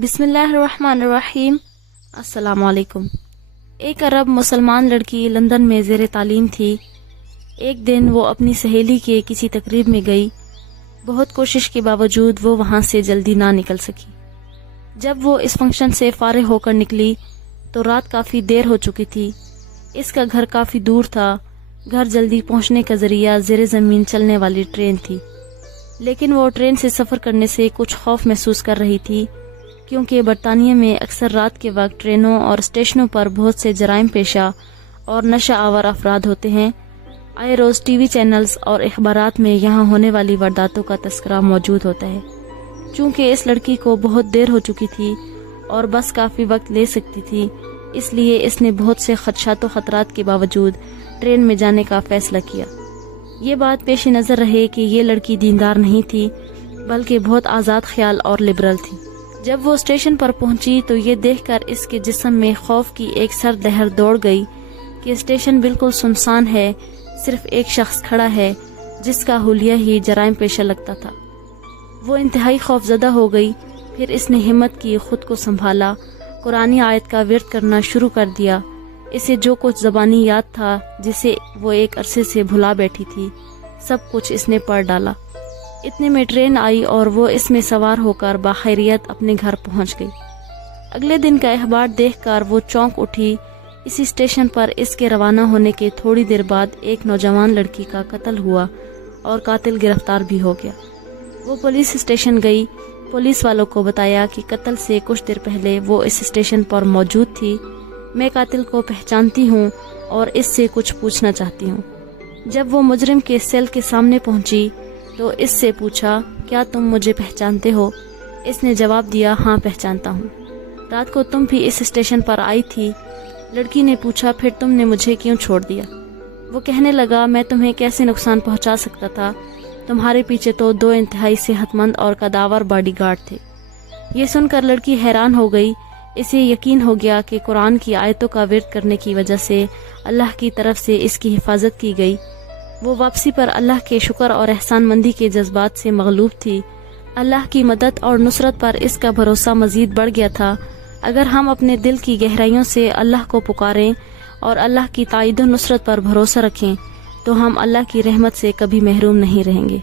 بسم اللہ الرحمن الرحیم۔ السلام علیکم۔ ایک عرب مسلمان لڑکی لندن میں زیر تعلیم تھی۔ ایک دن وہ اپنی سہیلی کے کسی تقریب میں گئی۔ بہت کوشش کے باوجود وہ وہاں سے جلدی نہ نکل سکی۔ جب وہ اس فنکشن سے فارغ ہو کر نکلی تو رات کافی دیر ہو چکی تھی۔ اس کا گھر کافی دور تھا۔ گھر جلدی پہنچنے کا ذریعہ زیر زمین چلنے والی ٹرین تھی، لیکن وہ ٹرین سے سفر کرنے سے کچھ خوف محسوس کر رہی تھی، کیونکہ برطانیہ میں اکثر رات کے وقت ٹرینوں اور اسٹیشنوں پر بہت سے جرائم پیشہ اور نشہ آور افراد ہوتے ہیں۔ آئے روز ٹی وی چینلز اور اخبارات میں یہاں ہونے والی وارداتوں کا تذکرہ موجود ہوتا ہے۔ چونکہ اس لڑکی کو بہت دیر ہو چکی تھی اور بس کافی وقت لے سکتی تھی، اس لیے اس نے بہت سے خدشات و خطرات کے باوجود ٹرین میں جانے کا فیصلہ کیا۔ یہ بات پیش نظر رہے کہ یہ لڑکی دیندار نہیں تھی، بلکہ بہت آزاد خیال اور لبرل تھی۔ جب وہ اسٹیشن پر پہنچی تو یہ دیکھ کر اس کے جسم میں خوف کی ایک سرد لہر دوڑ گئی کہ اسٹیشن بالکل سنسان ہے، صرف ایک شخص کھڑا ہے جس کا حلیہ ہی جرائم پیشہ لگتا تھا۔ وہ انتہائی خوف زدہ ہو گئی۔ پھر اس نے ہمت کی، خود کو سنبھالا، قرآنی آیت کا ورد کرنا شروع کر دیا۔ اسے جو کچھ زبانی یاد تھا، جسے وہ ایک عرصے سے بھلا بیٹھی تھی، سب کچھ اس نے پڑھ ڈالا۔ اتنے میں ٹرین آئی اور وہ اس میں سوار ہو کر باخیریت اپنے گھر پہنچ گئی۔ اگلے دن کا اخبار دیکھ کر وہ چونک اٹھی۔ اسی اسٹیشن پر اس کے روانہ ہونے کے تھوڑی دیر بعد ایک نوجوان لڑکی کا قتل ہوا اور قاتل گرفتار بھی ہو گیا۔ وہ پولیس اسٹیشن گئی۔ پولیس والوں کو بتایا کہ قتل سے کچھ دیر پہلے وہ اس اسٹیشن پر موجود تھی۔ میں قاتل کو پہچانتی ہوں اور اس سے کچھ پوچھنا چاہتی ہوں۔ جب وہ مجرم کے سیل کے سامنے پہنچی تو اس سے پوچھا، کیا تم مجھے پہچانتے ہو؟ اس نے جواب دیا، ہاں پہچانتا ہوں، رات کو تم بھی اس اسٹیشن پر آئی تھی۔ لڑکی نے پوچھا، پھر تم نے مجھے کیوں چھوڑ دیا؟ وہ کہنے لگا، میں تمہیں کیسے نقصان پہنچا سکتا تھا؟ تمہارے پیچھے تو 2 انتہائی صحت مند اور قداور باڈی گارڈ تھے۔ یہ سن کر لڑکی حیران ہو گئی۔ اسے یقین ہو گیا کہ قرآن کی آیتوں کا ورد کرنے کی وجہ سے اللہ کی طرف سے اس کی حفاظت کی گئی۔ وہ واپسی پر اللہ کے شکر اور احسان مندی کے جذبات سے مغلوب تھی۔ اللہ کی مدد اور نصرت پر اس کا بھروسہ مزید بڑھ گیا تھا۔ اگر ہم اپنے دل کی گہرائیوں سے اللہ کو پکاریں اور اللہ کی تائید و نصرت پر بھروسہ رکھیں تو ہم اللہ کی رحمت سے کبھی محروم نہیں رہیں گے۔